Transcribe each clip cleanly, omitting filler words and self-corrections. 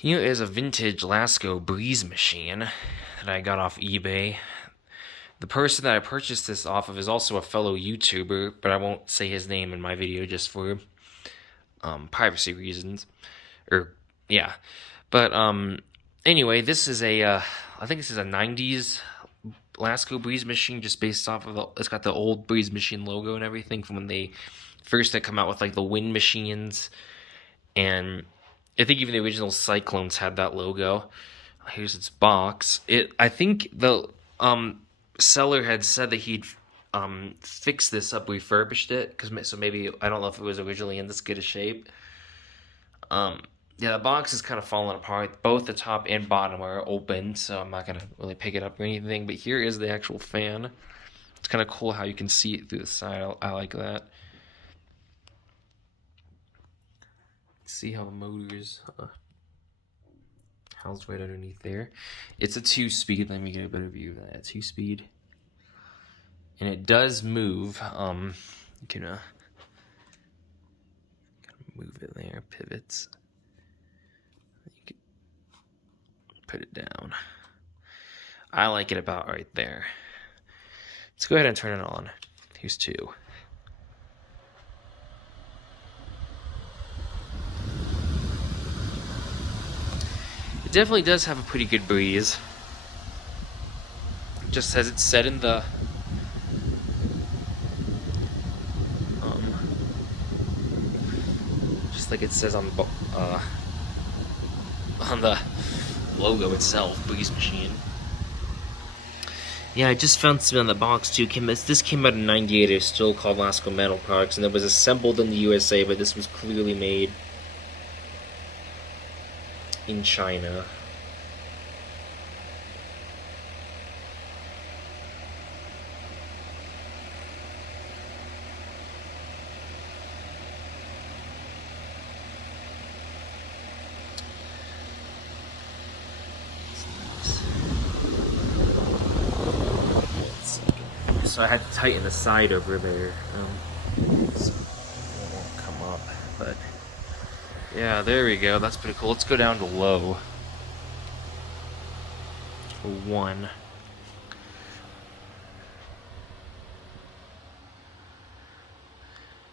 Here is a vintage Lasko Breeze Machine that I got off eBay. The person that I purchased this off of is also a fellow YouTuber, but I won't say his name in my video just for privacy reasons. Yeah. But anyway, this is I think this is a 90s Lasko Breeze Machine, just based off of it's got the old Breeze Machine logo and everything from when they first had come out with like the wind machines, and I think even the original Cyclones had that logo. Here's its box. I think the seller had said that he'd fixed this up, refurbished it, so maybe I don't know if it was originally in this good a shape. Yeah, the box is kind of falling apart. Both the top and bottom are open, so I'm not gonna really pick it up or anything. But here is the actual fan. It's kind of cool how you can see it through the side. I like that. See how the motor's housed right underneath there. It's a 2-speed. Let me get a better view of that. 2-speed, and it does move. You can move it there. Pivots. You can put it down. I like it about right there. Let's go ahead and turn it on. Here's 2. It definitely does have a pretty good breeze. Just as it's said in the just like it says on the logo itself, Breeze Machine. Yeah, I just found something on the box too. This came out in '98. It's still called Lasko Metal Products, and it was assembled in the USA, but this was clearly made in China. So I had to tighten the side over there. So it won't come up, but yeah, there we go. That's pretty cool. Let's go down to low. 1.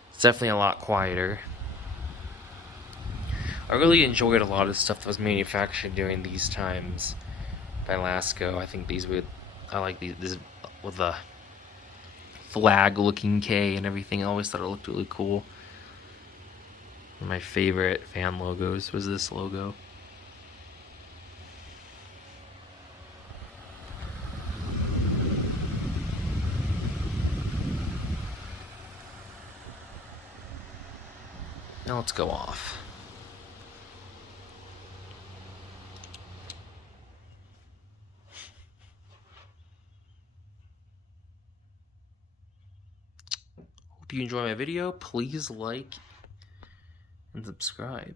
It's definitely a lot quieter. I really enjoyed a lot of the stuff that was manufactured during these times by Lasko. I think I like these with the flag-looking K and everything. I always thought it looked really cool. One of my favorite fan logos was this logo. Now let's go off. Hope you enjoy my video. Please like and subscribe.